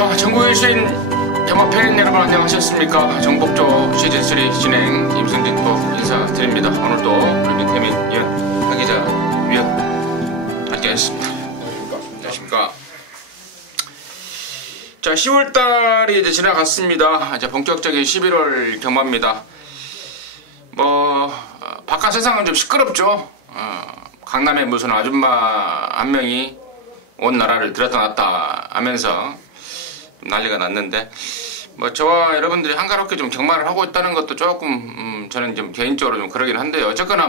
자, 전국에 계신 영화팬 여러분 안녕하셨습니까? 정복조 시즌3 진행 임승진 또 인사드립니다. 오늘도 우리 민태민 위원, 하기자 위원 함께하겠습니다. 안녕하십니까? 자, 10월달이 이제 지나갔습니다. 이제 본격적인 11월 경마입니다. 바깥 세상은 좀 시끄럽죠. 강남에 무슨 아줌마 한 명이 온 나라를 들었다 놨다 하면서 난리가 났는데, 저와 여러분들이 한가롭게 좀 경마를 하고 있다는 것도 조금 저는 좀 개인적으로 좀 그러긴 한데요. 어쨌거나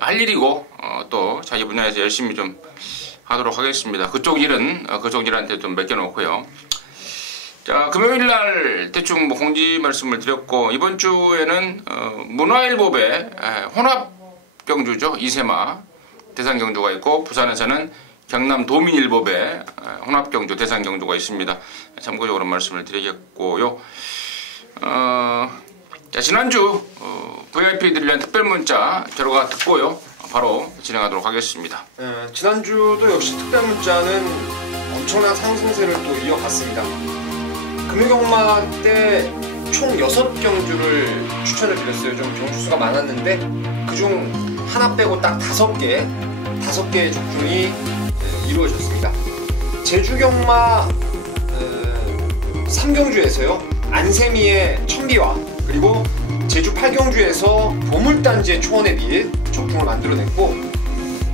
할 일이고 또 자기 분야에서 열심히 좀 하도록 하겠습니다. 그쪽 일은 그쪽 일한테 좀 맡겨놓고요. 자, 금요일날 대충 공지 말씀을 드렸고, 이번 주에는 문화일보배 혼합경주죠. 이세마 대상경주가 있고, 부산에서는 경남 도민일보배 혼합경주 대상경주가 있습니다. 참고적으로 말씀을 드리겠고요. 자, 지난주 VIP들을 위한 특별문자 결과 듣고요, 바로 진행하도록 하겠습니다. 지난주도 역시 특별문자는 엄청난 상승세를 또 이어갔습니다. 금요경마 때 총 6경주를 추천을 드렸어요. 좀 경주수가 많았는데 그중 하나 빼고 딱 5개의 적중이 이루어졌습니다. 제주경마 3경주에서요 안세미의 천비와, 그리고 제주 8경주에서 보물단지의 초원의 빛 적중을 만들어냈고,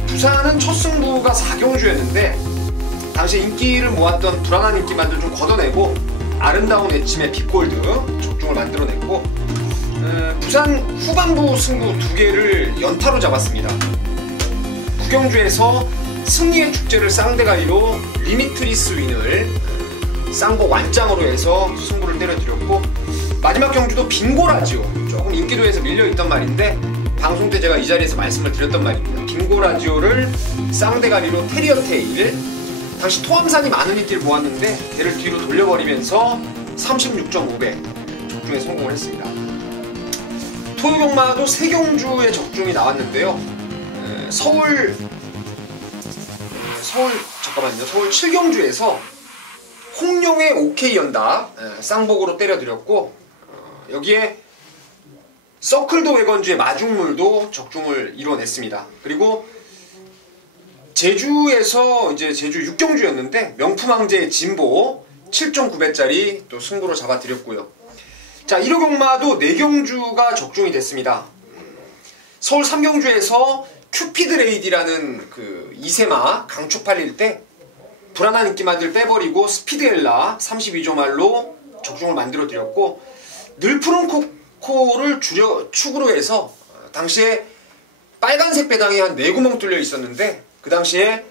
부산은 첫 승부가 4경주였는데 당시 인기를 모았던 불안한 인기만들 좀 걷어내고 아름다운 애침의 빅골드 적중을 만들어냈고, 부산 후반부 승부 2개를 연타로 잡았습니다. 9경주에서 승리의 축제를 쌍대가리로 리미트리스 윈을 쌍복 완짱으로 해서 승부를 때려드렸고, 마지막 경주도 빙고라지오, 조금 인기도에서 밀려있던 말인데 방송 때 제가 이 자리에서 말씀을 드렸던 말입니다. 빙고라지오를 쌍대가리로 테리어 테일, 당시 토암산이 많은 인기를 모았는데 걔를 뒤로 돌려버리면서 36.5배 적중에 성공을 했습니다. 토요경마도 3경주의 적중이 나왔는데요. 서울 7경주에서 홍룡의 OK 연다 쌍복으로 때려드렸고, 여기에 서클도 외건주의 마중물도 적중을 이뤄냈습니다. 그리고 제주에서 이제 제주 6경주였는데 명품왕제의 진보 7.9배짜리 또 승부로 잡아드렸고요. 자, 1호경마도 4경주가 적중이 됐습니다. 서울 3경주에서 큐피드 레이디라는 그 이세마 강축 팔릴 때 불안한 인기만들 빼버리고 스피드엘라 32조 말로 적중을 만들어 드렸고, 늘푸른 코코를 축으로 해서 당시에 빨간색 배당이 한 4구멍 뚫려 있었는데 그 당시에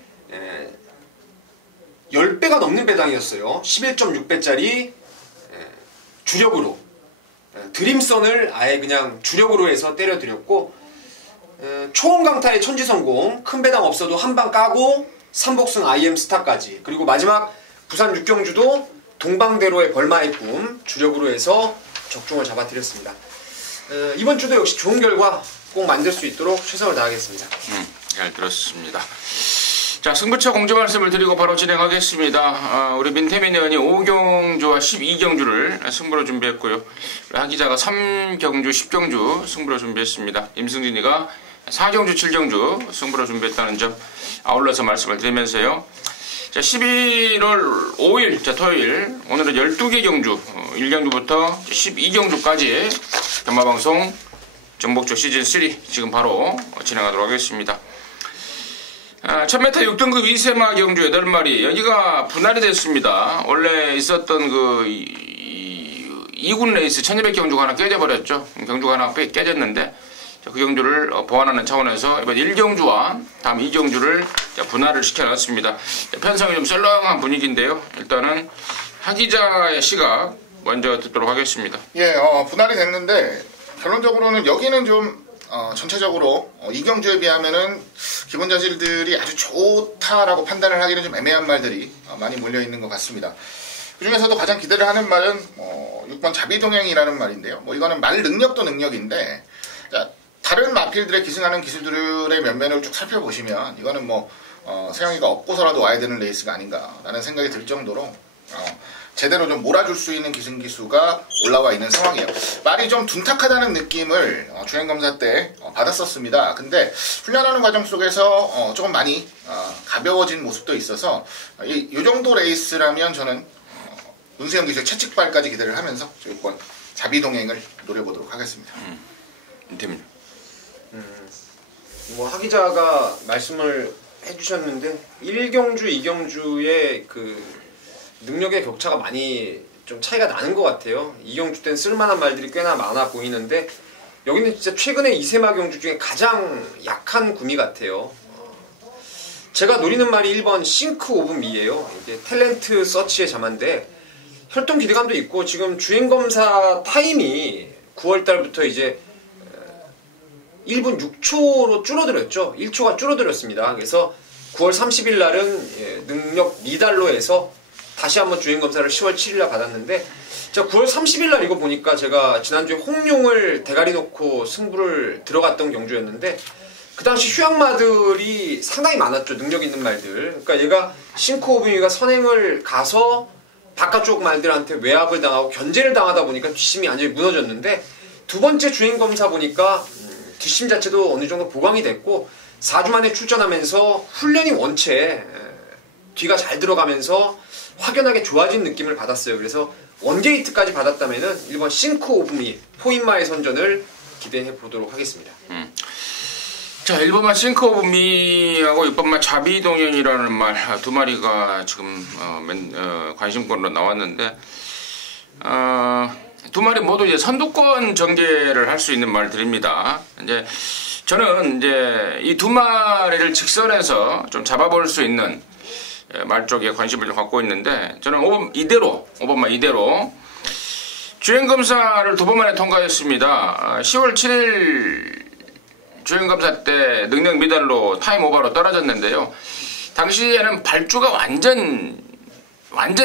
10배가 넘는 배당이었어요. 11.6배짜리 주력으로 드림선을 아예 그냥 주력으로 해서 때려 드렸고, 초원강타의 천지성공, 큰 배당 없어도 한 방 까고 삼복승 IM 스타까지, 그리고 마지막 부산 6경주도 동방대로의 벌마의 꿈 주력으로 해서 적중을 잡아드렸습니다. 이번 주도 역시 좋은 결과 꼭 만들 수 있도록 최선을 다하겠습니다. 잘 들었습니다. 자, 승부처 공지 말씀을 드리고 바로 진행하겠습니다. 우리 민태민 의원이 5경주와 12경주를 승부로 준비했고요. 하기자가 3경주, 10경주 승부로 준비했습니다. 임승진이가 4경주, 7경주 승부로 준비했다는 점 아울러서 말씀을 드리면서요. 자, 11월 5일, 자, 토요일, 오늘은 12개 경주, 1경주부터 12경주까지 경마방송 정복조 시즌3 지금 바로 진행하도록 하겠습니다. 1000m 6등급 이세마 경주 8마리, 여기가 분할이 됐습니다. 원래 있었던 그 2군 레이스 1200경주가 하나 깨져버렸죠. 경주가 하나 깨졌는데 그 경주를 보완하는 차원에서 이번 1경주와 다음 2경주를 분할을 시켜놨습니다. 편성이 좀 썰렁한 분위기인데요. 일단은 하기자의 시각 먼저 듣도록 하겠습니다. 예, 분할이 됐는데 결론적으로는 여기는 좀 전체적으로 이경주에 비하면은 기본 자질들이 아주 좋다라고 판단을 하기는 좀 애매한 말들이 많이 몰려있는 것 같습니다. 그 중에서도 가장 기대를 하는 말은 6번 자비동행이라는 말인데요. 이거는 말 능력도 능력인데, 자, 다른 마필들의 기승하는 기술들의 면면을 쭉 살펴보시면 이거는 세영이가 업고서라도 와야 되는 레이스가 아닌가라는 생각이 들 정도로 제대로 좀 몰아줄 수 있는 기승기수가 올라와 있는 상황이에요. 말이 좀 둔탁하다는 느낌을 주행검사 때 받았었습니다. 근데 훈련하는 과정 속에서 조금 많이 가벼워진 모습도 있어서 이 정도 레이스라면 저는 문세영 기술 채찍발까지 기대를 하면서 이번 자비동행을 노려보도록 하겠습니다. 뭐 하 기자가 말씀을 해주셨는데 1경주, 2경주의 그 능력의 격차가 많이 좀 차이가 나는 것 같아요. 2경주 때는 쓸만한 말들이 꽤나 많아 보이는데 여기는 진짜 최근에 이세마 경주 중에 가장 약한 구미 같아요. 제가 노리는 말이 1번 싱크 오브 미예요. 이게 탤런트 서치의 자만데 활동 기대감도 있고 지금 주행검사 타임이 9월달부터 이제 1분 6초로 줄어들었죠. 1초가 줄어들었습니다. 그래서 9월 30일 날은 능력 미달로 해서 다시 한번 주행검사를 10월 7일 날 받았는데 자 9월 30일 날 이거 보니까 제가 지난주에 홍룡을 대가리 놓고 승부를 들어갔던 경주였는데 그 당시 휴양마들이 상당히 많았죠. 능력 있는 말들. 그러니까 얘가 싱크오브미가 선행을 가서 바깥쪽 말들한테 외압을 당하고 견제를 당하다 보니까 뒷심이 완전히 무너졌는데 두 번째 주행검사 보니까 뒷심 자체도 어느 정도 보강이 됐고 4주 만에 출전하면서 훈련이 원체 뒤가 잘 들어가면서 확연하게 좋아진 느낌을 받았어요. 그래서 원게이트까지 받았다면은 1번 싱크 오브미 포인마의 선전을 기대해 보도록 하겠습니다. 자, 1번만 싱크 오브 미하고 6번만 자비동행이라는 말 두 마리가 지금 관심권으로 나왔는데 두 마리 모두 이제 선두권 전개를 할 수 있는 말들입니다. 이제 저는 이제 이 두 마리를 직선에서 좀 잡아볼 수 있는 말 쪽에 관심을 좀 갖고 있는데 저는 5번만 이대로 주행검사를 2번 만에 통과했습니다. 10월 7일 주행검사 때 능력 미달로 타임 오버로 떨어졌는데요. 당시에는 발주가 완전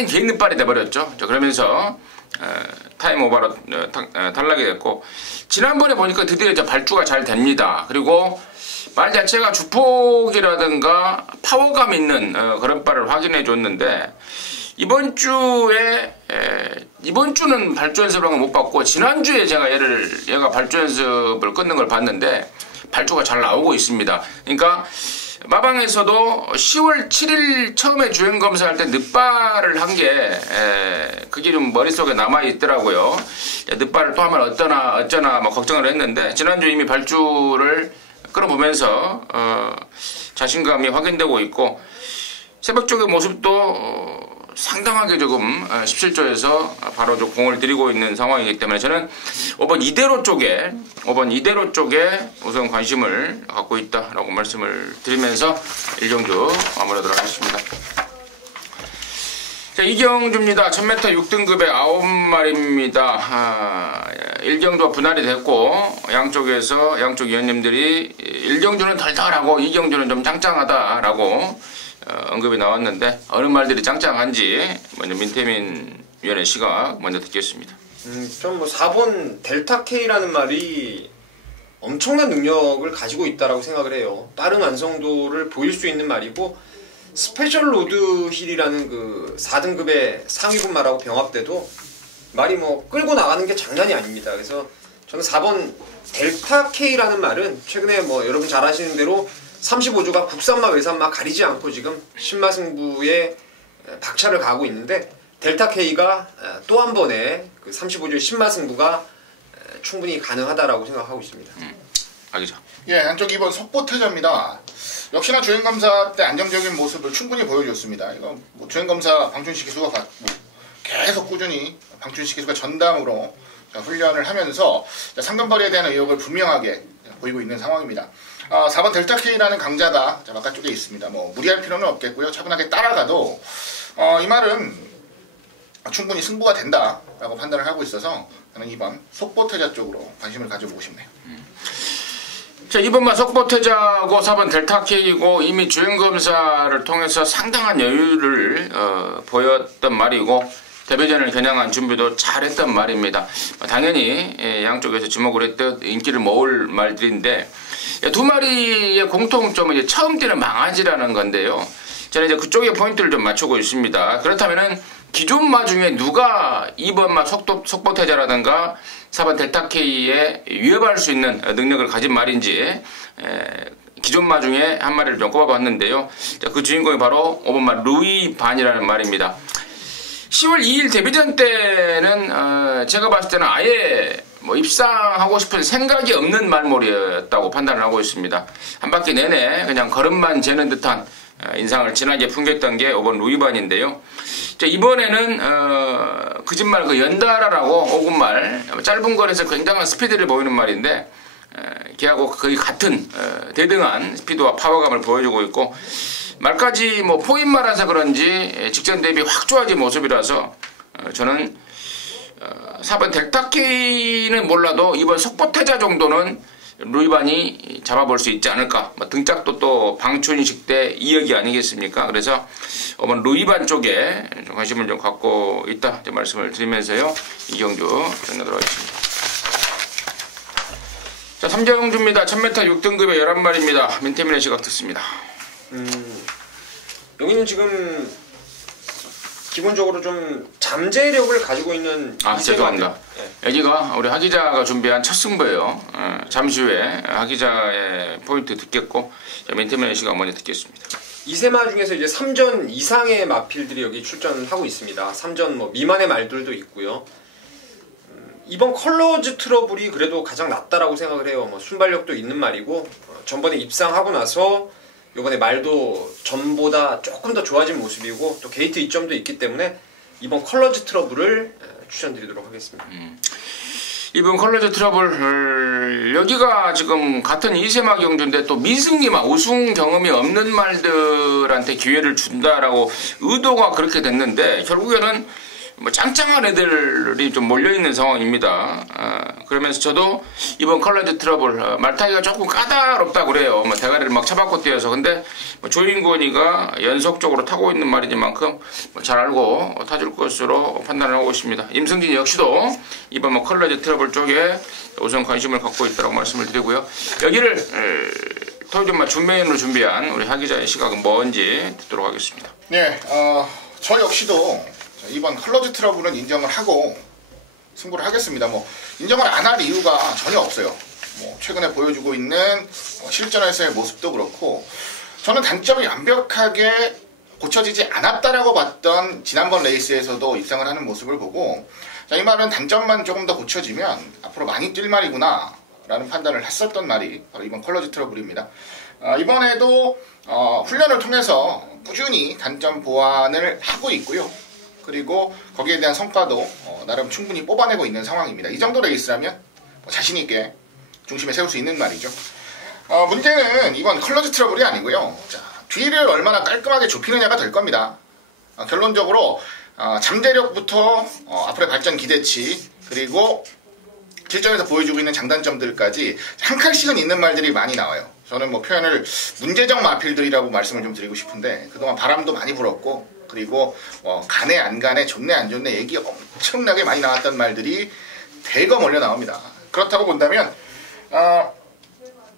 개인 늑발이 돼버렸죠. 그러면서 타임 오버로 탈락이 됐고 지난번에 보니까 드디어 이제 발주가 잘 됩니다. 그리고 말 자체가 주폭이라든가 파워감 있는 그런 바를 확인해 줬는데 이번 주는 발주 연습을 못 받고 지난주에 제가 얘가 발주 연습을 끊는 걸 봤는데 발주가 잘 나오고 있습니다. 그러니까 마방에서도 10월 7일 처음에 주행검사할 때 늑발을 한 게 그게 좀 머릿속에 남아있더라고요. 늑발을 또 하면 어쩌나 뭐 걱정을 했는데 지난주 이미 발주를 끌어보면서 자신감이 확인되고 있고 새벽 쪽의 모습도 상당하게 조금 17조에서 바로 좀 공을 들이고 있는 상황이기 때문에 저는 5번 이대로 쪽에 우선 관심을 갖고 있다라고 말씀을 드리면서 1경주 마무리하도록 하겠습니다. 자, 2경주입니다. 1000m 6등급의 9마리입니다. 1경주와 분할이 됐고 양쪽 위원님들이 1경주는 덜덜하고 2경주는 좀 짱짱하다라고 언급이 나왔는데 어느 말들이 짱짱한지 먼저 민태민 위원의 시각 먼저 듣겠습니다. 전 뭐 4번 델타 K라는 말이 엄청난 능력을 가지고 있다라고 생각을 해요. 빠른 완성도를 보일 수 있는 말이고 스페셜 로드 힐이라는 그 4등급의 상위군 말하고 병합돼도 말이 뭐 끌고 나가는 게 장난이 아닙니다. 그래서 저는 4번 델타 K라는 말은 최근에 뭐 여러분 잘 아시는 대로 35조가 국산마 외산마 가리지 않고 지금 신마 승부에 박차를 가하고 있는데 델타 K가 또 한 번의 그 35조의 신마 승부가 충분히 가능하다라고 생각하고 있습니다. 알겠죠. 예, 한쪽 2번 속보태자입니다. 역시나 주행검사 때 안정적인 모습을 충분히 보여줬습니다. 이거 뭐 주행검사 방춘식 기수가 계속 꾸준히 방춘식 기수가 전담으로 훈련을 하면서 상금벌이에 대한 의욕을 분명하게 보이고 있는 상황입니다. 4번 델타 K라는 강자가 바깥쪽에 있습니다. 뭐 무리할 필요는 없겠고요. 차분하게 따라가도 이 말은 충분히 승부가 된다라고 판단을 하고 있어서 저는 2번 속보태자 쪽으로 관심을 가져보고 싶네요. 자, 2번만 속보태자고 4번 델타 K이고 이미 주행검사를 통해서 상당한 여유를 보였던 말이고 데뷔전을 겨냥한 준비도 잘했던 말입니다. 당연히 양쪽에서 지목을 했듯 인기를 모을 말들인데 두 마리의 공통점은 이제 처음 뛰는 망아지라는 건데요. 저는 이제 그쪽에 포인트를 좀 맞추고 있습니다. 그렇다면은 기존 마 중에 누가 2번 마 속보태자라든가 4번 델타K에 위협할 수 있는 능력을 가진 말인지 기존 마 중에 한 마리를 좀 꼽아봤는데요. 자, 그 주인공이 바로 5번 마 루이 반이라는 말입니다. 10월 2일 데뷔전 때는 제가 봤을 때는 아예 뭐 입상하고 싶은 생각이 없는 말몰이였다고 판단을 하고 있습니다. 한 바퀴 내내 그냥 걸음만 재는 듯한 인상을 진하게 풍겼던 게 5번 루이반인데요. 자, 이번에는 거짓말 그 연달아라고 5군 말 짧은 거리에서 굉장한 스피드를 보이는 말인데 걔하고 거의 같은 대등한 스피드와 파워감을 보여주고 있고 말까지 뭐 포인말라서 그런지 직전 대비 확 좋아진 모습이라서 저는 4번 델타K는 몰라도 이번 속보태자 정도는 루이반이 잡아볼 수 있지 않을까. 뭐 등짝도 또 방춘식 때 2역이 아니겠습니까? 그래서 5번 루이반 쪽에 좀 관심을 좀 갖고 있다 말씀을 드리면서요. 이경주 정리하도록 하겠습니다. 자, 3경주입니다. 1000m 6등급의 11마리입니다. 민태민의 시각 듣습니다. 여기는 지금 기본적으로 좀 잠재력을 가지고 있는 죄송합니다. 네. 여기가 우리 하 기자가 준비한 첫 승부예요. 잠시 후에 하 기자의 포인트 듣겠고 민태민의 시각 먼저 듣겠습니다. 이세마 중에서 이제 3전 이상의 마필들이 여기 출전하고 있습니다. 3전 뭐 미만의 말들도 있고요. 이번 컬러즈 트러블이 그래도 가장 낫다라고 생각을 해요. 뭐 순발력도 있는 말이고 전번에 입상하고 나서 이번에 말도 전보다 조금 더 좋아진 모습이고 또 게이트 이점도 있기 때문에 이번 컬러즈 트러블을 추천드리도록 하겠습니다. 이번 컬러즈 트러블 여기가 지금 같은 이세마 경주인데 또 미승리마 우승 경험이 없는 말들한테 기회를 준다라고 의도가 그렇게 됐는데 결국에는 뭐 짱짱한 애들이 좀 몰려있는 상황입니다. 그러면서 저도 이번 컬러즈 트러블 말타기가 조금 까다롭다고 그래요. 뭐 대가리를 막 차바꿔 뛰어서. 근데 뭐 조인권이가 연속적으로 타고 있는 말이니만큼 잘 알고 타줄 것으로 판단을 하고 있습니다. 임승진 역시도 이번 뭐 컬러즈 트러블 쪽에 우선 관심을 갖고 있다고 말씀을 드리고요. 여기를 토요일마 준메인으로 준비한 우리 하 기자의 시각은 뭔지 듣도록 하겠습니다. 네, 저 역시도 이번 컬러즈 트러블은 인정을 하고 승부를 하겠습니다. 뭐 인정을 안 할 이유가 전혀 없어요. 뭐 최근에 보여주고 있는 실전에서의 모습도 그렇고 저는 단점이 완벽하게 고쳐지지 않았다라고 봤던 지난번 레이스에서도 입상을 하는 모습을 보고 자, 이 말은 단점만 조금 더 고쳐지면 앞으로 많이 뛸 말이구나 라는 판단을 했었던 말이 바로 이번 컬러즈 트러블입니다. 이번에도 훈련을 통해서 꾸준히 단점 보완을 하고 있고요. 그리고 거기에 대한 성과도 나름 충분히 뽑아내고 있는 상황입니다. 이 정도 레이스라면 자신있게 중심에 세울 수 있는 말이죠. 문제는 이번 컬러즈 트러블이 아니고요. 자, 뒤를 얼마나 깔끔하게 좁히느냐가 될 겁니다. 결론적으로 잠재력부터 앞으로의 발전 기대치 그리고 실전에서 보여주고 있는 장단점들까지 한 칸씩은 있는 말들이 많이 나와요. 저는 뭐 표현을 문제적 마필들이라고 말씀을 좀 드리고 싶은데 그동안 바람도 많이 불었고 그리고 가네 안 가네 좋네 안 좋네 얘기 엄청나게 많이 나왔던 말들이 대거 몰려 나옵니다. 그렇다고 본다면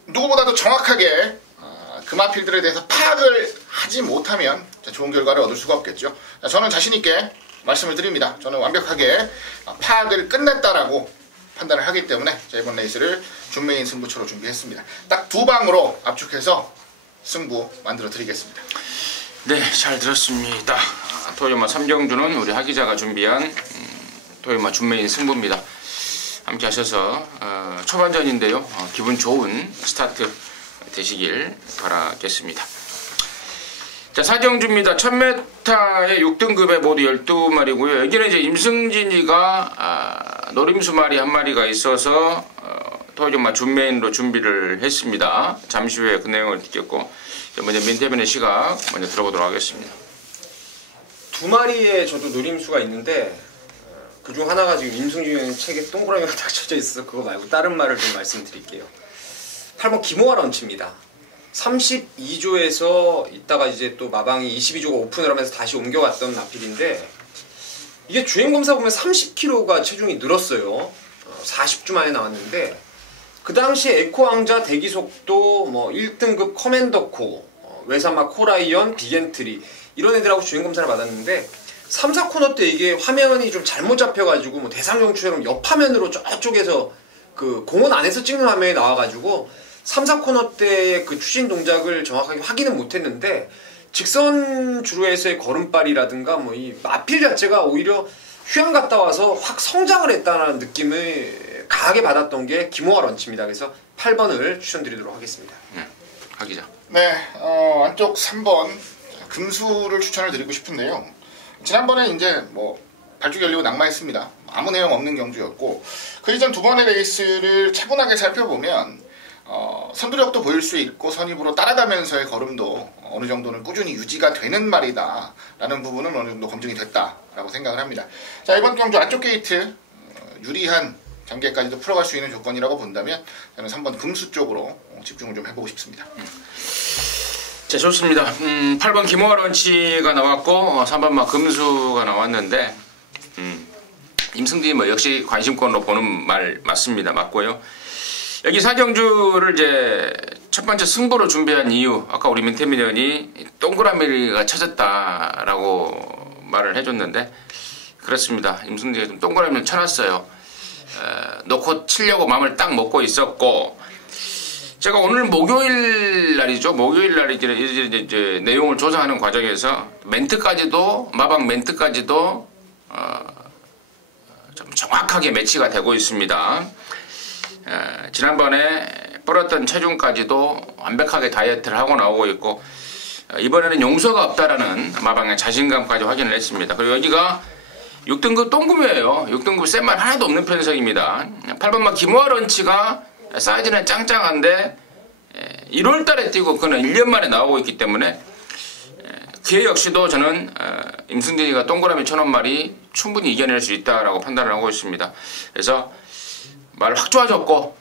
누구보다도 정확하게 그 마필들에 대해서 파악을 하지 못하면 좋은 결과를 얻을 수가 없겠죠. 저는 자신있게 말씀을 드립니다. 저는 완벽하게 파악을 끝냈다라고 판단을 하기 때문에 이번 레이스를 준메인 승부처로 준비했습니다. 딱 두 방으로 압축해서 승부 만들어 드리겠습니다. 네, 잘 들었습니다. 토요일마 3경주는 우리 하 기자가 준비한 토요일마 준메인 승부입니다. 함께 하셔서 초반전인데요. 기분 좋은 스타트 되시길 바라겠습니다. 자, 4경주입니다. 1000m의 6등급에 모두 12마리고요. 여기는 이제 임승진이가 노림수 마리 한 마리가 있어서 토요일마 준메인으로 준비를 했습니다. 잠시 후에 그 내용을 듣겠고 먼저 민태민의 시각 먼저 들어보도록 하겠습니다. 두 마리의 저도 노림수가 있는데 그중 하나가 지금 임승진 책에 동그라미가 딱 쳐져 있어서 그거 말고 다른 말을 좀 말씀드릴게요. 8번 김호아 런치입니다. 32조에서 있다가 이제 또 마방이 22조가 오픈을 하면서 다시 옮겨갔던 마필인데 이게 주행검사 보면 30kg가 체중이 늘었어요. 40주 만에 나왔는데 그 당시에 에코왕자 대기속도 뭐 1등급 커맨더코 외사마 코라이언 빅엔트리 이런 애들하고 주행검사를 받았는데 3, 4코너 때 이게 화면이 좀 잘못 잡혀가지고 뭐 대상경주처럼 옆화면으로 저쪽에서 그 공원 안에서 찍는 화면이 나와가지고 3, 4코너 때의 그 추진 동작을 정확하게 확인은 못했는데 직선 주로에서의 걸음발이라든가 뭐 이 마필 자체가 오히려 휴양 갔다 와서 확 성장을 했다는 느낌을 강하게 받았던 게 김호하 런치입니다. 그래서 8번을 추천드리도록 하겠습니다. 하 기자. 네, 안쪽 3번 금수를 추천을 드리고 싶은데요. 지난번에 이제 뭐 발주기 열리고 낙마했습니다. 아무 내용 없는 경주였고 그 이전 두 번의 레이스를 차분하게 살펴보면 선두력도 보일 수 있고 선입으로 따라가면서의 걸음도 어느 정도는 꾸준히 유지가 되는 말이다 라는 부분은 어느 정도 검증이 됐다라고 생각을 합니다. 자, 이번 경주 안쪽 게이트 유리한 전개까지도 풀어갈 수 있는 조건이라고 본다면 저는 3번 금수 쪽으로 집중을 좀 해보고 싶습니다. 자, 좋습니다. 8번 김호하 런치가 나왔고 3번 막 금수가 나왔는데 임승진이 뭐 역시 관심권으로 보는 말 맞습니다. 맞고요. 여기 4경주를 이제 첫 번째 승부로 준비한 이유, 아까 우리 민태민 의원이 동그라미가 쳐졌다라고 말을 해줬는데 그렇습니다. 임승진이 좀 동그라미를 쳐놨어요. 놓고 치려고 마음을 딱 먹고 있었고 제가 오늘 목요일 날이죠. 목요일 날 이제 내용을 조사하는 과정에서 멘트까지도 마방 멘트까지도 좀 정확하게 매치가 되고 있습니다. 지난번에 불었던 체중까지도 완벽하게 다이어트를 하고 나오고 있고 이번에는 용서가 없다라는 마방의 자신감까지 확인을 했습니다. 그리고 여기가 6등급 똥금이에요. 6등급 쌤말 하나도 없는 편성입니다. 8번마 김호하 런치가 사이즈는 짱짱한데 1월달에 뛰고 그는 1년 만에 나오고 있기 때문에 그에 역시도 저는 임승진이가 동그라미 천원 말이 충분히 이겨낼 수 있다라고 판단을 하고 있습니다. 그래서 말 확 좋아졌고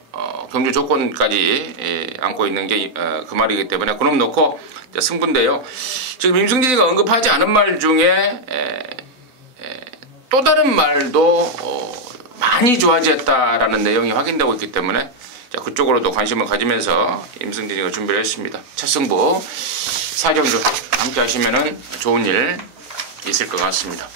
경주 조건까지 안고 있는 게 그 말이기 때문에 그놈 놓고 승부인데요. 지금 임승진이가 언급하지 않은 말 중에 또 다른 말도 많이 좋아졌다라는 내용이 확인되고 있기 때문에 자, 그쪽으로도 관심을 가지면서 임승진이가 준비를 했습니다. 첫 승부 4경주 함께 하시면은 좋은 일 있을 것 같습니다.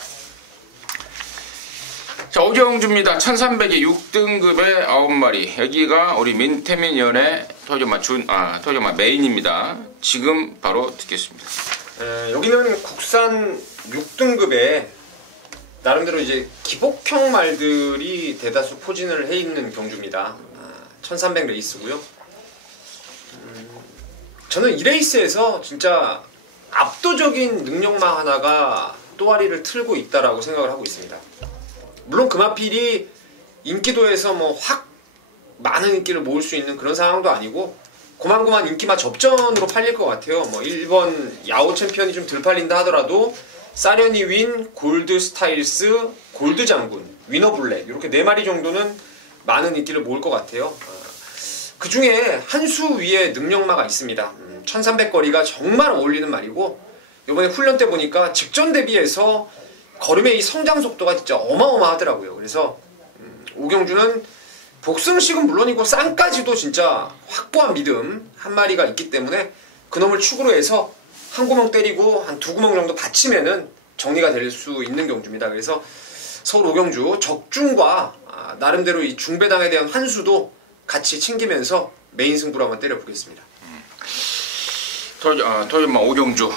자, 5경주입니다. 1300에 6등급의 9마리. 여기가 우리 민태민 연의 토요마 메인입니다. 지금 바로 듣겠습니다. 여기는 국산 6등급에 나름대로 이제 기복형 말들이 대다수 포진을 해 있는 경주입니다. 1300 레이스고요. 저는 이 레이스에서 진짜 압도적인 능력마 하나가 또아리를 틀고 있다라고 생각을 하고 있습니다. 물론 금화필이 인기도에서 뭐 확 많은 인기를 모을 수 있는 그런 상황도 아니고 고만고만 인기마 접전으로 팔릴 것 같아요. 뭐 1번 야오 챔피언이 좀 덜 팔린다 하더라도 사련이 윈, 골드 스타일스, 골드 장군, 위너 블랙 이렇게 4마리 정도는 많은 인기를 모을 것 같아요. 그 중에 한 수 위에 능력마가 있습니다. 1300거리가 정말 어울리는 말이고 이번에 훈련 때 보니까 직전 대비해서 걸음의 이 성장 속도가 진짜 어마어마하더라고요. 그래서 오경주는 복승식은 물론이고 쌍까지도 진짜 확고한 믿음 한 마리가 있기 때문에 그놈을 축으로 해서 한 구멍 때리고 한 2구멍 정도 받치면은 정리가 될 수 있는 경주입니다. 그래서 서울 오경주 적중과 나름대로 이 중배당에 대한 환수도 같이 챙기면서 메인 승부로 한번 때려보겠습니다. 토요마 5경주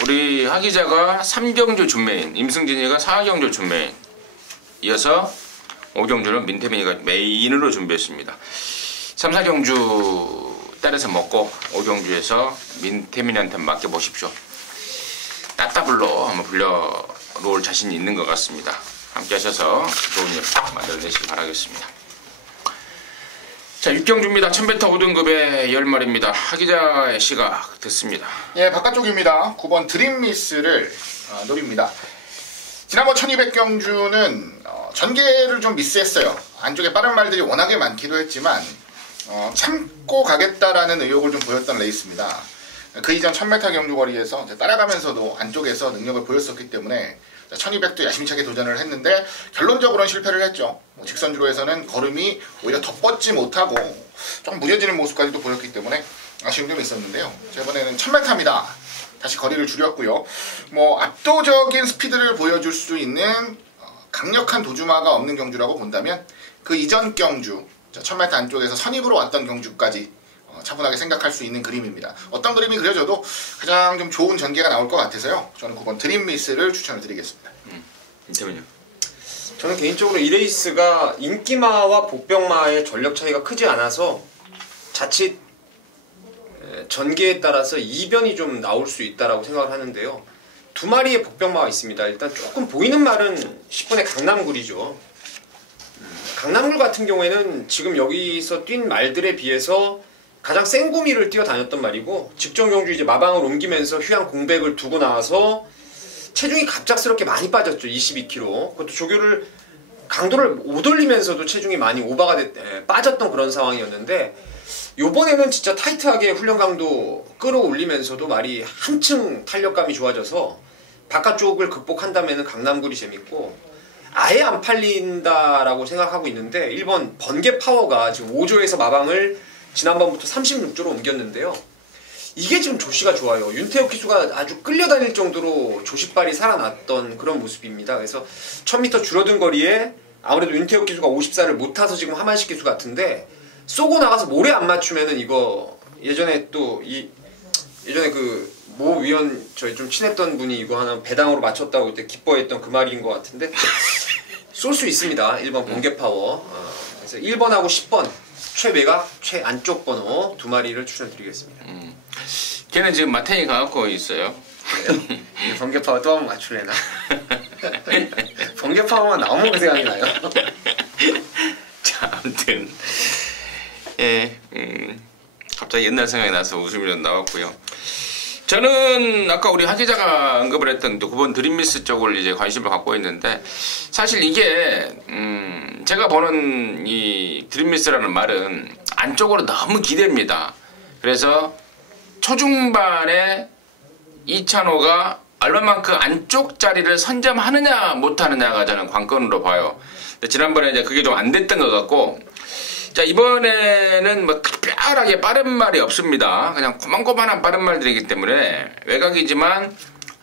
우리 하기자가 3경주 준메인, 임승진이가 4경주 준메인 이어서 5경주는 민태민이가 메인으로 준비했습니다. 3, 4경주 때려서 먹고 5경주에서 민태민이한테 맡겨보십시오. 따따블로 한번 불려놓을 자신이 있는 것 같습니다. 함께 하셔서 좋은 일 만들어내시기 바라겠습니다. 자, 6경주입니다. 1000m 5등급의 10마리입니다. 하기자의 시각 듣습니다. 예, 바깥쪽입니다. 9번 드림미스를 노립니다. 지난번 1200경주는 전개를 좀 미스했어요. 안쪽에 빠른 말들이 워낙에 많기도 했지만 참고 가겠다라는 의욕을 좀 보였던 레이스입니다. 그 이전 1000m 경주 거리에서 따라가면서도 안쪽에서 능력을 보였었기 때문에 1200도 야심차게 도전을 했는데 결론적으로는 실패를 했죠. 직선주로에서는 걸음이 오히려 더 뻗지 못하고 조금 무뎌지는 모습까지도 보였기 때문에 아쉬운 점이 있었는데요. 이번에는 1000m입니다. 다시 거리를 줄였고요. 뭐 압도적인 스피드를 보여줄 수 있는 강력한 도주마가 없는 경주라고 본다면 그 이전 경주 1000m 안쪽에서 선입으로 왔던 경주까지 차분하게 생각할 수 있는 그림입니다. 어떤 그림이 그려져도 가장 좀 좋은 전개가 나올 것 같아서요. 저는 9번 드림미스를 추천을 드리겠습니다. 잠깐만요. 저는 개인적으로 이 레이스가 인기마와 복병마의 전력 차이가 크지 않아서 자칫 전개에 따라서 이변이 좀 나올 수 있다라고 생각을 하는데요. 두 마리의 복병마가 있습니다. 일단 조금 보이는 말은 10번의 강남굴이죠. 강남굴 같은 경우에는 지금 여기서 뛴 말들에 비해서 가장 센 구미를 뛰어다녔던 말이고, 직전 경주 이제 마방을 옮기면서 휴양 공백을 두고 나와서 체중이 갑작스럽게 많이 빠졌죠. 22kg. 그것도 조교를 강도를 못 올리면서도 체중이 많이 오버가 빠졌던 그런 상황이었는데, 요번에는 진짜 타이트하게 훈련 강도 끌어올리면서도 말이 한층 탄력감이 좋아져서 바깥쪽을 극복한다면 강남굴이 재밌고, 아예 안 팔린다라고 생각하고 있는데 1번 번개 파워가 지금 5조에서 마방을 지난번부터 36조로 옮겼는데요. 이게 지금 조시가 좋아요. 윤태욱 기수가 아주 끌려다닐 정도로 조시발이 살아났던 그런 모습입니다. 그래서 1000m 줄어든 거리에 아무래도 윤태욱 기수가 54를 못 타서 지금 하만식 기수 같은데, 쏘고 나가서 모래 안 맞추면은 이거 예전에 그 모 위원 저희 좀 친했던 분이 이거 하나 배당으로 맞췄다고 그때 기뻐했던 그 말인 것 같은데 쏠 수 있습니다. 1번 번개 파워. 그래서 1번하고 10번 최외곽 최안쪽 번호 두 마리를 추천드리겠습니다. 걔는 지금 마탱이 가갖고 있어요. 번개 파워 또 한번 맞출래나? 번개 파워만 나오면 그 생각이 나요. 자, 아무튼 갑자기 옛날 생각이 나서 웃음이 좀 나왔고요. 저는 아까 우리 하 기자가 언급을 했던 또 9번 드림미스 쪽을 이제 관심을 갖고 있는데, 사실 이게 제가 보는 이 드림미스라는 말은 안쪽으로 너무 기대입니다. 그래서 초중반에 이찬호가 얼마만큼 안쪽 자리를 선점하느냐 못하느냐가 저는 관건으로 봐요. 근데 지난번에 이제 그게 좀 안 됐던 것 같고, 자, 이번에는 뭐 특별하게 빠른 말이 없습니다. 그냥 고만고만한 빠른 말들이기 때문에 외곽이지만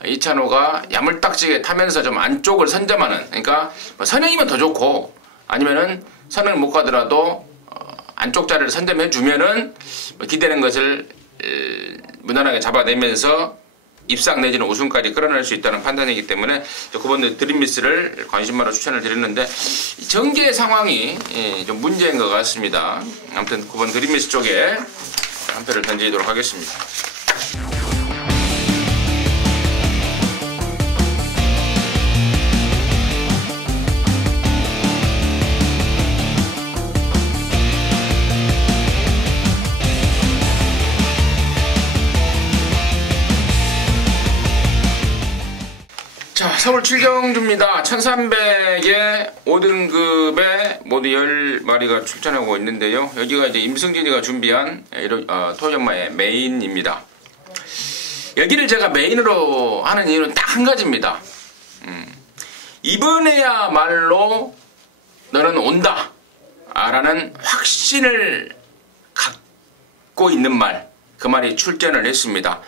이찬호가 야물딱지게 타면서 좀 안쪽을 선점하는, 그러니까 뭐 선행이면 더 좋고, 아니면은 선을 못 가더라도 안쪽 자리를 선점해 주면은 뭐 기대는 것을 무난하게 잡아내면서 입상 내지는 우승까지 끌어낼 수 있다는 판단이기 때문에 9번 드림미스를 관심마로 추천을 드렸는데, 전개 상황이 좀 문제인 것 같습니다. 아무튼 9번 드림미스 쪽에 한 표를 던지도록 하겠습니다. 자, 서울 7경주입니다. 1300에 5등급에 모두 10마리가 출전하고 있는데요. 여기가 이제 임승진이가 준비한 토요정마의 메인입니다. 여기를 제가 메인으로 하는 이유는 딱 한 가지입니다. 이번에야말로 너는 온다 라는 확신을 갖고 있는 말, 그 말이 출전을 했습니다.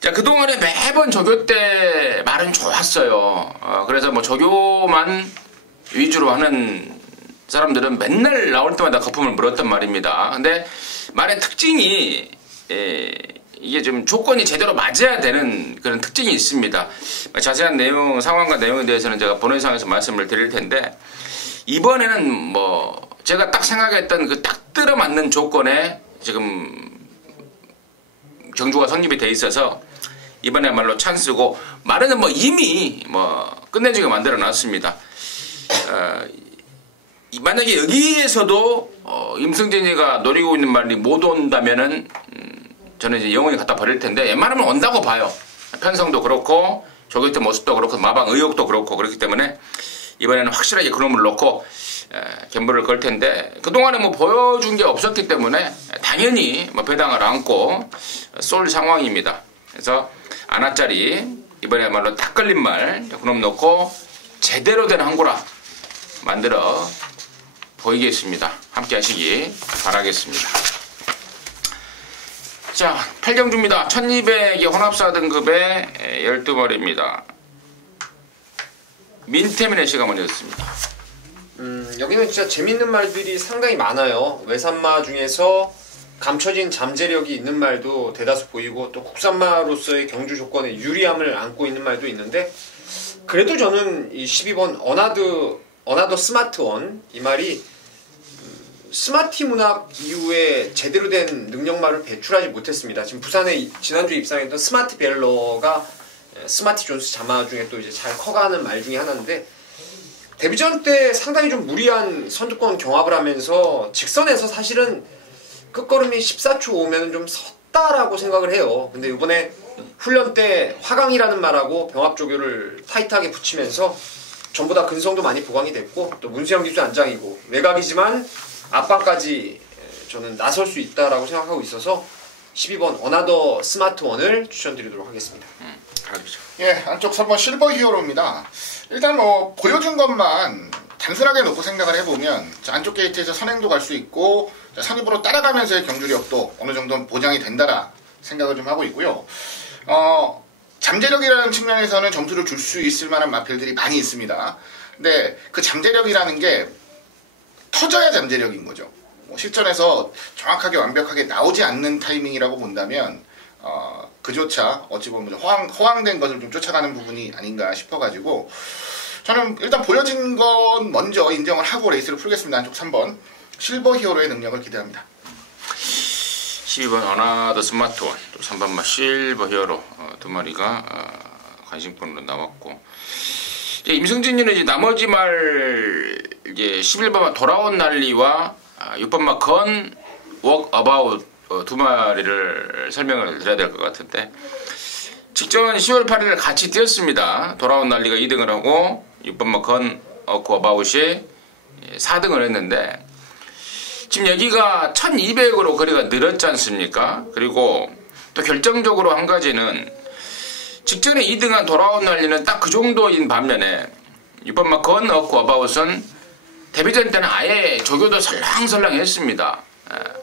자, 그동안에 매번 조교 때 말은 좋았어요. 그래서 뭐 조교만 위주로 하는 사람들은 맨날 나올 때마다 거품을 물었단 말입니다. 근데 말의 특징이 이게 좀 조건이 제대로 맞아야 되는 그런 특징이 있습니다. 자세한 내용, 상황과 내용에 대해서는 제가 본회의상에서 말씀을 드릴 텐데, 이번에는 뭐 제가 딱 생각했던 그 딱 들어맞는 조건에 지금 경주가 성립이 돼 있어서 이번에야말로 찬스고, 말은 뭐 이미 뭐 끝내주게 만들어 놨습니다. 만약에 여기에서도 임승진이가 노리고 있는 말이 못 온다면은 저는 이제 영원히 갖다 버릴 텐데, 웬만하면 온다고 봐요. 편성도 그렇고 조교태 모습도 그렇고 마방 의욕도 그렇고, 그렇기 때문에 이번에는 확실하게 그놈을 놓고 견부를 걸 텐데, 그동안에 뭐 보여준 게 없었기 때문에 당연히 뭐 배당을 안고 쏠 상황입니다. 그래서 아나짜리 이번에야말로 딱 걸린 말 그놈 놓고 제대로 된 항구라 만들어 보이겠습니다. 함께 하시기 바라겠습니다. 자, 8경주입니다. 1200의 혼합사 등급의 12마리입니다. 민태민의 씨가 먼저 했습니다. 여기는 진짜 재밌는 말들이 상당히 많아요. 외산마 중에서 감춰진 잠재력이 있는 말도 대다수 보이고 또 국산마로서의 경주 조건에 유리함을 안고 있는 말도 있는데 그래도 저는 이 12번 어나더 스마트원 이 말이 스마티 문학 이후에 제대로 된 능력말을 배출하지 못했습니다. 지금 부산에 지난주에 입상했던 스마티 벨러가 스마티 존스 자마 중에 또 이제 잘 커가는 말 중에 하나인데 데뷔전 때 상당히 좀 무리한 선두권 경합을 하면서 직선에서 사실은 끝걸음이 14초 오면 좀 섰다라고 생각을 해요. 근데 이번에 훈련 때 화강이라는 말하고 병합 조교를 타이트하게 붙이면서 전부 다 근성도 많이 보강이 됐고 또 문수영 기수 안장이고 외곽이지만 앞방까지 저는 나설 수 있다라고 생각하고 있어서 12번 어나더 스마트원을 추천드리도록 하겠습니다. 가르쳐. 예, 안쪽 3번 실버 히어로입니다. 일단 뭐 보여준 것만 단순하게 놓고 생각을 해보면 안쪽 게이트에서 선행도 갈 수 있고 선입으로 따라가면서의 경주력도 어느 정도는 보장이 된다라 생각을 좀 하고 있고요. 잠재력이라는 측면에서는 점수를 줄 수 있을 만한 마필들이 많이 있습니다. 근데 그 잠재력이라는 게 터져야 잠재력인 거죠. 실전에서 정확하게 완벽하게 나오지 않는 타이밍이라고 본다면 그조차 어찌 보면 허황된 것을 좀 쫓아가는 부분이 아닌가 싶어가지고 저는 일단 보여진 건 먼저 인정을 하고 레이스를 풀겠습니다. 안쪽 3번 실버 히어로의 능력을 기대합니다. 12번 어나더 스마트원, 또 3번마 실버 히어로 두 마리가 관심권으로 나왔고 이제 임승진이는 이제 나머지 말 이제 11번마 돌아온 난리와 6번마 건 워크 어바웃 두 마리를 설명을 드려야 될 것 같은데 직전 10월 8일 같이 뛰었습니다. 돌아온 난리가 2등을 하고 6번마 건 워크 어바웃이 4등을 했는데 지금 여기가 1200으로 거리가 늘었지 않습니까? 그리고 또 결정적으로 한 가지는 직전에 2등한 돌아온 난리는 딱 그 정도인 반면에 6번마 건 워크 어바웃은 데뷔전 때는 아예 조교도 설랑설랑 했습니다.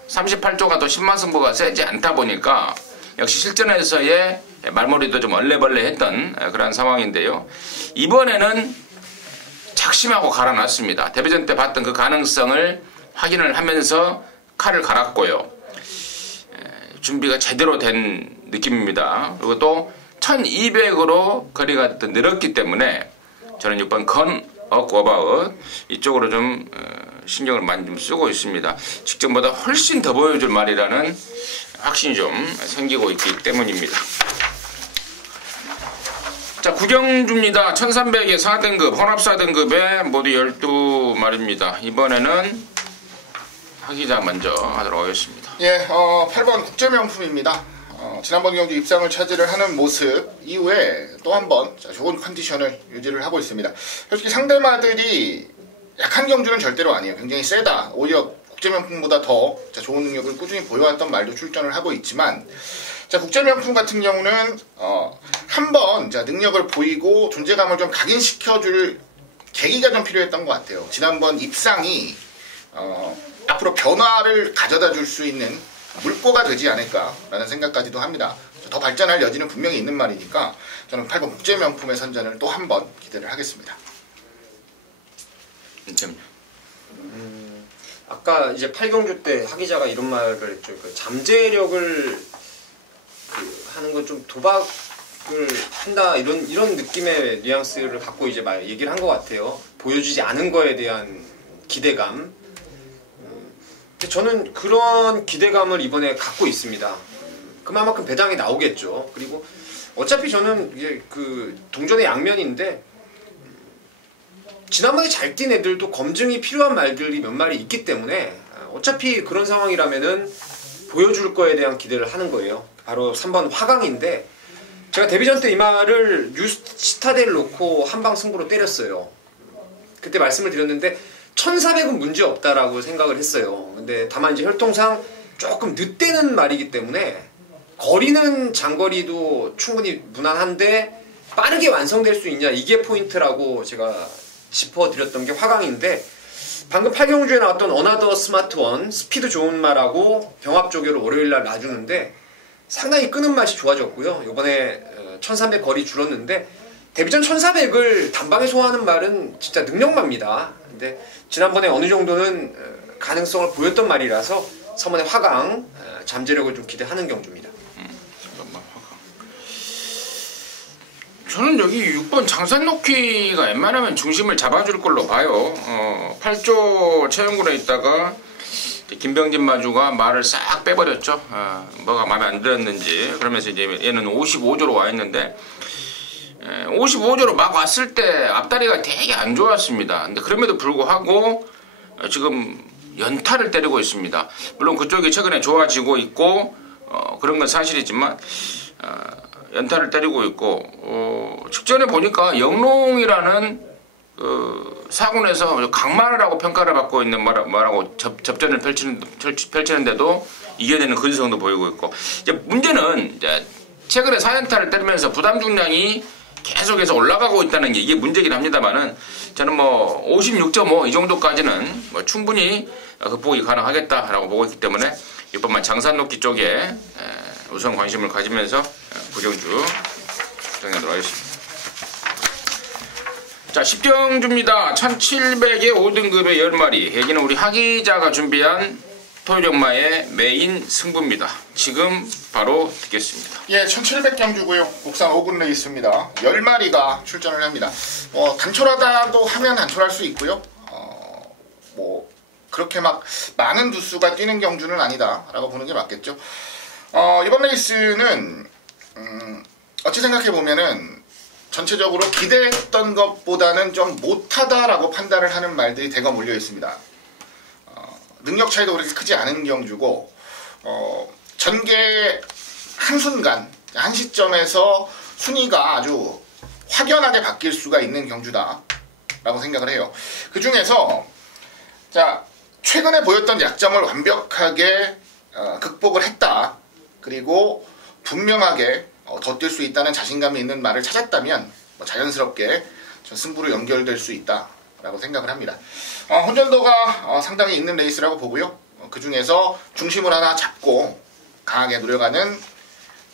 38조가 또 10만 승부가 세지 않다 보니까 역시 실전에서의 말머리도 좀 얼레벌레 했던 그런 상황인데요. 이번에는 작심하고 갈아놨습니다. 데뷔전 때 봤던 그 가능성을 확인을 하면서 칼을 갈았고요. 준비가 제대로 된 느낌입니다. 그리고 또 1200으로 거리가 또 늘었기 때문에 저는 6번 건 워크 어바웃 이쪽으로 좀 신경을 많이 좀 쓰고 있습니다. 직전보다 훨씬 더 보여줄 말이라는 확신이 좀 생기고 있기 때문입니다. 자, 구경주입니다. 1300의 4등급, 혼합 4등급에 모두 12마리입니다. 이번에는 하기자 먼저 하도록 하겠습니다. 예, 8번 국제명품입니다. 지난번 경주 입상을 차지를 하는 모습 이후에 또 한 번 좋은 컨디션을 유지를 하고 있습니다. 솔직히 상대마들이 약한 경주는 절대로 아니에요. 굉장히 세다. 오히려 국제명품보다 더 좋은 능력을 꾸준히 보여왔던 말도 출전을 하고 있지만 국제명품 같은 경우는 한번 능력을 보이고 존재감을 좀 각인시켜줄 계기가 좀 필요했던 것 같아요. 지난번 입상이 앞으로 변화를 가져다 줄 수 있는 물꼬가 되지 않을까라는 생각까지도 합니다. 더 발전할 여지는 분명히 있는 말이니까 저는 8번 국제명품의 선전을 또 한 번 기대를 하겠습니다. 아까 이제 8경주 때 하기자가 이런 말을 했죠. 그 잠재력을 하는 건 좀 도박을 한다 이런 느낌의 뉘앙스를 갖고 이제 얘기를 한 것 같아요. 보여주지 않은 거에 대한 기대감. 저는 그런 기대감을 이번에 갖고 있습니다. 그만큼 배당이 나오겠죠. 그리고 어차피 저는 이게 그 동전의 양면인데 지난번에 잘 뛴 애들도 검증이 필요한 말들이 몇 마리 있기 때문에 어차피 그런 상황이라면은 보여줄 거에 대한 기대를 하는 거예요. 바로 3번 화강인데 제가 데뷔전 때 이 말을 뉴스타대를 놓고 한방 승부로 때렸어요. 그때 말씀을 드렸는데 1400은 문제 없다라고 생각을 했어요. 근데 다만 이제 혈통상 조금 늦대는 말이기 때문에 거리는 장거리도 충분히 무난한데 빠르게 완성될 수 있냐 이게 포인트라고 제가 짚어드렸던 게 화강인데 방금 8경주에 나왔던 어나더 스마트원 스피드 좋은 말하고 병합 조교를 월요일날 놔주는데 상당히 끄는 맛이 좋아졌고요. 이번에 1300 거리 줄었는데 데뷔전 1400을 단방에 소화하는 말은 진짜 능력마입니다. 근데 지난번에 어느 정도는 가능성을 보였던 말이라서 서문의 화강 잠재력을 좀 기대하는 경주입니다. 잠깐만, 화강. 저는 여기 6번 장산놓기가 웬만하면 중심을 잡아줄 걸로 봐요. 8조 최영군에 있다가 김병진 마주가 말을 싹 빼버렸죠. 뭐가 마음에 안 들었는지. 그러면서 이제 얘는 55조로 와 있는데 55조로 막 왔을 때 앞다리가 되게 안 좋았습니다. 근데 그럼에도 불구하고 지금 연타를 때리고 있습니다. 물론 그쪽이 최근에 좋아지고 있고 그런 건 사실이지만 연타를 때리고 있고 직전에 보니까 영롱이라는 사군에서 강마르라고 평가를 받고 있는 말하고 접전을 펼치는데도 이겨내는 근성도 보이고 있고, 이제 문제는 이제 최근에 4연타를 때리면서 부담 중량이 계속해서 올라가고 있다는 게 이게 문제긴 합니다만은 저는 뭐 56.5 이 정도까지는 뭐 충분히 극복이 가능하겠다라고 보고 있기 때문에 이번만 장산놓기 쪽에 우선 관심을 가지면서 구경주 정하도록 하겠습니다. 자, 10경주입니다. 1700의 5등급의 10마리. 여기는 우리 하기자가 준비한 토요정마의 메인 승부입니다. 지금 바로 듣겠습니다. 예, 1700경주고요. 국산 5군 레이스입니다. 10마리가 출전을 합니다. 단촐하다고 하면 단촐할 수 있고요. 그렇게 막 많은 두수가 뛰는 경주는 아니다라고 보는 게 맞겠죠. 이번 레이스는 어찌 생각해보면은 전체적으로 기대했던 것보다는 좀 못하다라고 판단을 하는 말들이 대거 몰려 있습니다. 능력 차이도 그렇게 크지 않은 경주고 전개 한순간 한 시점에서 순위가 아주 확연하게 바뀔 수가 있는 경주다라고 생각을 해요. 그 중에서 자, 최근에 보였던 약점을 완벽하게 극복을 했다. 그리고 분명하게 더 뛸 수 있다는 자신감이 있는 말을 찾았다면 자연스럽게 승부로 연결될 수 있다라고 생각을 합니다. 혼전도가 상당히 있는 레이스라고 보고요. 그 중에서 중심을 하나 잡고 강하게 노려가는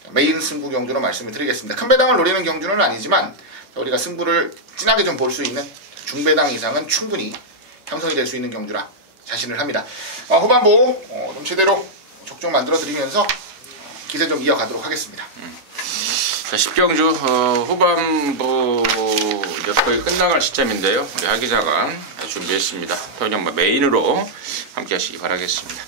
메인 승부 경주로 말씀을 드리겠습니다. 큰 배당을 노리는 경주는 아니지만 우리가 승부를 진하게 좀 볼 수 있는 중배당 이상은 충분히 형성이 될 수 있는 경주라 자신을 합니다. 후반부 좀 제대로 적중 만들어 드리면서 기세 좀 이어가도록 하겠습니다. 자, 10경주 후반부 이제 거의 끝나갈 시점인데요. 우리 하기자가 준비했습니다. 토요정마 메인으로 함께 하시기 바라겠습니다.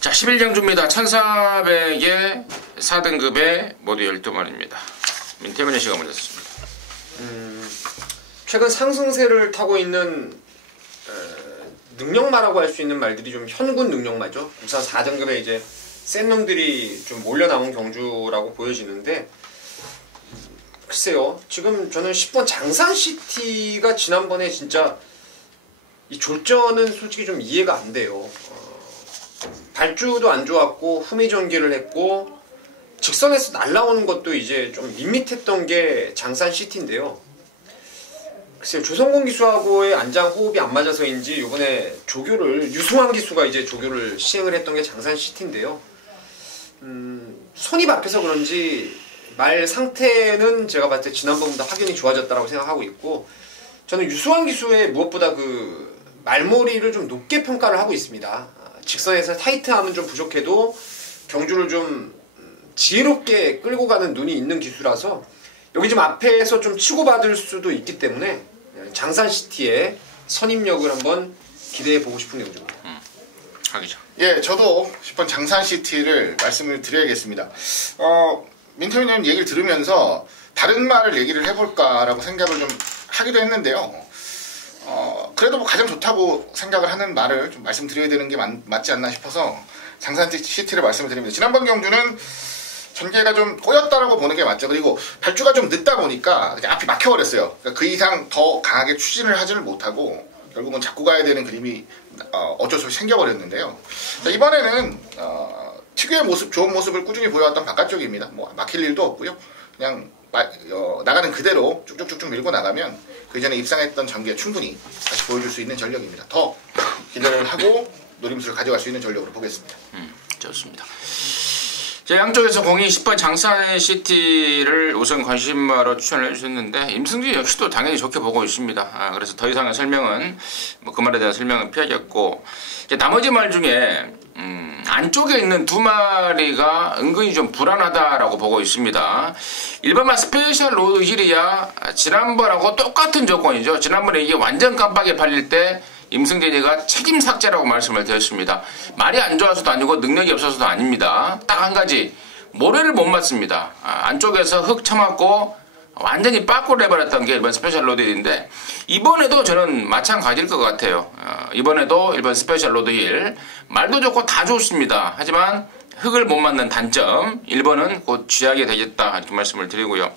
자, 11경주입니다. 1400의 4등급의 모두 12마리입니다. 민태민의 씨가 먼저 썼습니다. 최근 상승세를 타고 있는 능력마라고 할 수 있는 말들이 좀 현군 능력마죠. 국산 4등급에 이제 센 놈들이 좀 몰려 나온 경주라고 보여지는데, 글쎄요, 지금 저는 10번 장산시티가 지난번에 진짜 이 졸전은 솔직히 좀 이해가 안 돼요. 발주도 안 좋았고 후미 전개를 했고 직선에서 날라오는 것도 이제 좀 밋밋했던 게 장산시티인데요. 글쎄요, 조성공 기수하고의 안장 호흡이 안 맞아서인지 이번에 조교를 유승환 기수가 이제 조교를 시행을 했던 게 장산시티인데요. 손입 앞에서 그런지 말 상태는 제가 봤을 때 지난번보다 확연히 좋아졌다고 생각하고 있고, 저는 유승환 기수의 무엇보다 그 말머리를 좀 높게 평가를 하고 있습니다. 직선에서 타이트함은 좀 부족해도 경주를 좀 지혜롭게 끌고 가는 눈이 있는 기수라서 여기 좀 앞에서 좀 치고받을 수도 있기 때문에 장산시티의 선임력을 한번 기대해보고 싶은 경주입니다. 하기자. 예, 저도 10번 장산시티를 말씀을 드려야겠습니다. 민태민님 얘기를 들으면서 다른 말을 얘기를 해볼까라고 생각을 좀 하기도 했는데요. 그래도 뭐 가장 좋다고 생각을 하는 말을 좀 말씀드려야 되는 게 맞지 않나 싶어서 장산시티를 말씀을 드립니다. 지난번 경주는 전개가 좀 꼬였다라고 보는 게 맞죠. 그리고 발주가 좀 늦다 보니까 앞이 막혀버렸어요. 그러니까 그 이상 더 강하게 추진을 하지를 못하고 결국은 잡고 가야 되는 그림이 어쩔 수 없이 생겨버렸는데요. 자, 이번에는 특유의 모습, 좋은 모습을 꾸준히 보여왔던 바깥쪽입니다. 뭐 막힐 일도 없고요. 그냥 나가는 그대로 쭉쭉쭉쭉 밀고 나가면 그 전에 입상했던 전개 충분히 다시 보여줄 수 있는 전력입니다. 더 기대를 하고 노림수를 가져갈 수 있는 전력으로 보겠습니다. 좋습니다. 제 양쪽에서 0210번 장산시티를 우선 관심마로 추천을 해주셨는데 임승진 역시도 당연히 좋게 보고 있습니다. 그래서 더 이상의 설명은 그 말에 대한 설명은 피하겠고, 이제 나머지 말 중에 안쪽에 있는 두 마리가 은근히 좀 불안하다라고 보고 있습니다. 일반만 스페셜 로드 힐이야 지난번하고 똑같은 조건이죠. 지난번에 이게 완전 깜빡이 팔릴 때 임승진이가 책임 삭제라고 말씀을 드렸습니다. 말이 안 좋아서도 아니고 능력이 없어서도 아닙니다. 딱 한 가지, 모래를 못 맞습니다. 안쪽에서 흙 쳐맞고 완전히 빠꾸를 해버렸던 게 일본 스페셜 로드힐인데, 이번에도 저는 마찬가지일 것 같아요. 이번에도 일본 스페셜 로드힐 말도 좋고 다 좋습니다. 하지만 흙을 못 맞는 단점, 1번은 곧 쥐하게 되겠다 이렇게 말씀을 드리고요.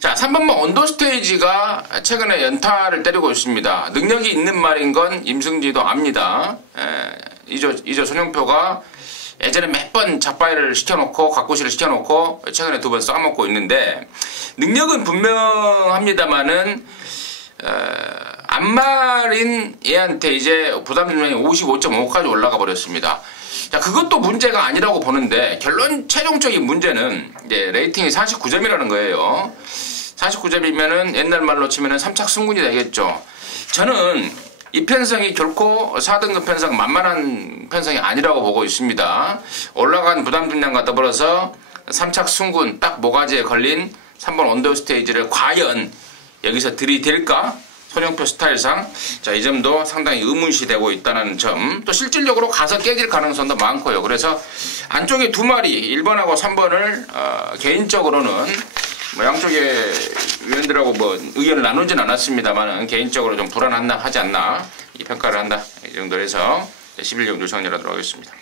자, 3번만 언더스테이지가 최근에 연타를 때리고 있습니다. 능력이 있는 말인 건 임승지도 압니다. 이저 손영표가 예전에 몇 번 잡바이를 시켜놓고 각고시를 시켜놓고 최근에 2번 싸먹고 있는데, 능력은 분명합니다만은 안말인 얘한테 이제 부담 중량이 55.5까지 올라가 버렸습니다. 자, 그것도 문제가 아니라고 보는데, 결론 최종적인 문제는 이제 레이팅이 49점이라는 거예요. 49점이면은 옛날 말로 치면은 3착 승군이 되겠죠. 저는 이 편성이 결코 4등급 편성 만만한 편성이 아니라고 보고 있습니다. 올라간 부담 중량과 더불어서 3착 승군 딱 모가지에 걸린 3번 언더스테이지를 과연 여기서 들이댈까? 손영표 스타일상. 자, 이 점도 상당히 의문시 되고 있다는 점. 또 실질적으로 가서 깨질 가능성도 많고요. 그래서 안쪽에 두 마리 1번하고 3번을 개인적으로는 뭐 양쪽의 위원들하고 뭐 의견을 나누진 않았습니다만 개인적으로 좀 불안하지 않나 이 평가를 한다, 이 정도로 해서 11경주 정리하도록 하겠습니다.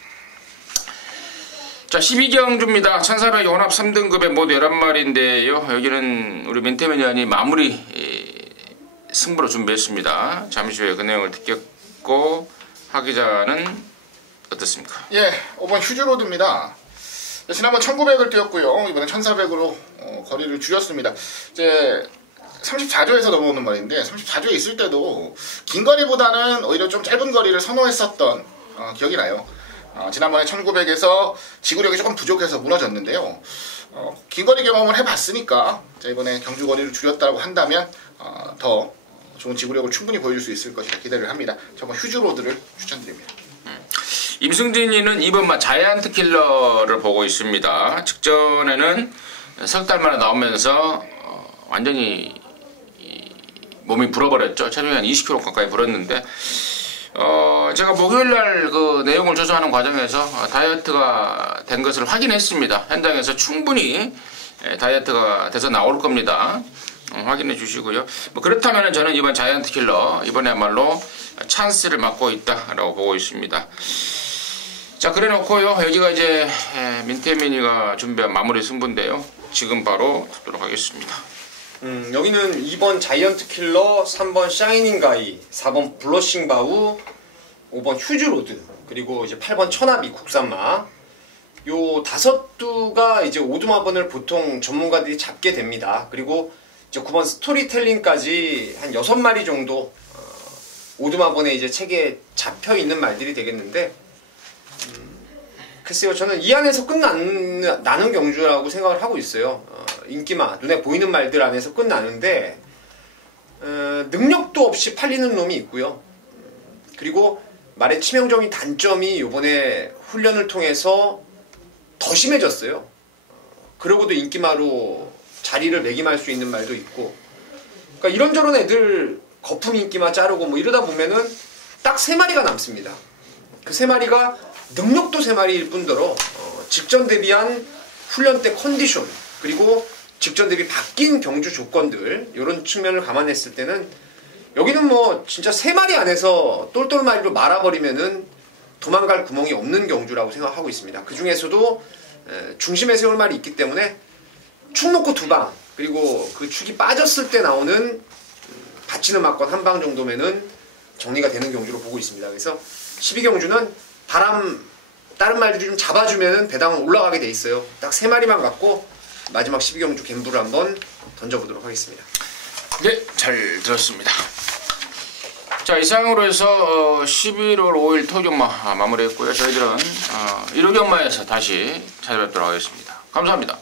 자, 12경주입니다. 1400의 혼합 3등급의 모두 11마리인데요. 여기는 우리 민태민 의원이 마무리 승부로 준비했습니다. 잠시 후에 그 내용을 듣겠고, 하 기자는 어떻습니까? 예, 5번 휴즈로드입니다. 지난번 1900을 뛰었고요. 이번엔 1400으로 거리를 줄였습니다. 이제 34조에서 넘어오는 말인데, 34조에 있을 때도 긴 거리보다는 오히려 좀 짧은 거리를 선호했었던 기억이 나요. 지난번에 1900에서 지구력이 조금 부족해서 무너졌는데요. 긴 거리 경험을 해봤으니까 이번에 경주 거리를 줄였다고 한다면 더 좋은 지구력을 충분히 보여줄 수 있을 것이라 기대를 합니다. 저번 휴즈로드를 추천드립니다. 임승진이는 2번마 자이언트 킬러를 보고 있습니다. 직전에는 석 달 만에 나오면서 완전히 몸이 불어버렸죠. 체중이 한 20kg 가까이 불었는데, 제가 목요일날 그 내용을 조사하는 과정에서 다이어트가 된 것을 확인했습니다. 현장에서 충분히 다이어트가 돼서 나올 겁니다. 확인해 주시고요. 뭐 그렇다면 저는 이번 자이언트 킬러 이번에야말로 찬스를 맞고 있다라고 보고 있습니다. 자, 그래 놓고요. 여기가 이제 민태민이가 준비한 마무리 승부인데요. 지금 바로 듣도록 하겠습니다. 여기는 2번 자이언트 킬러, 3번 샤이닝 가이, 4번 블러싱 바우, 5번 휴즈로드, 그리고 이제 8번 천하비 국산마. 요 다섯 두가 이제 오두마번을 보통 전문가들이 잡게 됩니다. 그리고 이제 9번 스토리텔링까지 한 6마리 정도 오두마번에 이제 책에 잡혀 있는 말들이 되겠는데, 글쎄요, 저는 이 안에서 끝나는 경주라고 생각을 하고 있어요. 인기마, 눈에 보이는 말들 안에서 끝나는데, 능력도 없이 팔리는 놈이 있고요. 그리고 말의 치명적인 단점이 이번에 훈련을 통해서 더 심해졌어요. 그러고도 인기마로 자리를 매김할 수 있는 말도 있고, 그러니까 이런저런 애들 거품 인기마 자르고 뭐 이러다 보면은 딱 3마리가 남습니다. 그 3마리가 능력도 3마리일 뿐더러 직전 대비한 훈련 때 컨디션, 그리고 직전 대비 바뀐 경주 조건들, 이런 측면을 감안했을 때는 여기는 뭐 진짜 3마리 안에서 똘똘마리로 말아버리면은 도망갈 구멍이 없는 경주라고 생각하고 있습니다. 그 중에서도 중심에 세울 말이 있기 때문에 축 놓고 2방, 그리고 그 축이 빠졌을 때 나오는 받치는 막건 1방 정도면은 정리가 되는 경주로 보고 있습니다. 그래서 12경주는 다른 말들이 좀 잡아주면은 배당은 올라가게 돼 있어요. 딱 3마리만 갖고 마지막 12경주 갬블을 한번 던져보도록 하겠습니다. 네, 잘 들었습니다. 자, 이상으로 해서 11월 5일 토경마 마무리했고요. 저희들은 1호경마에서 다시 찾아뵙도록 하겠습니다. 감사합니다.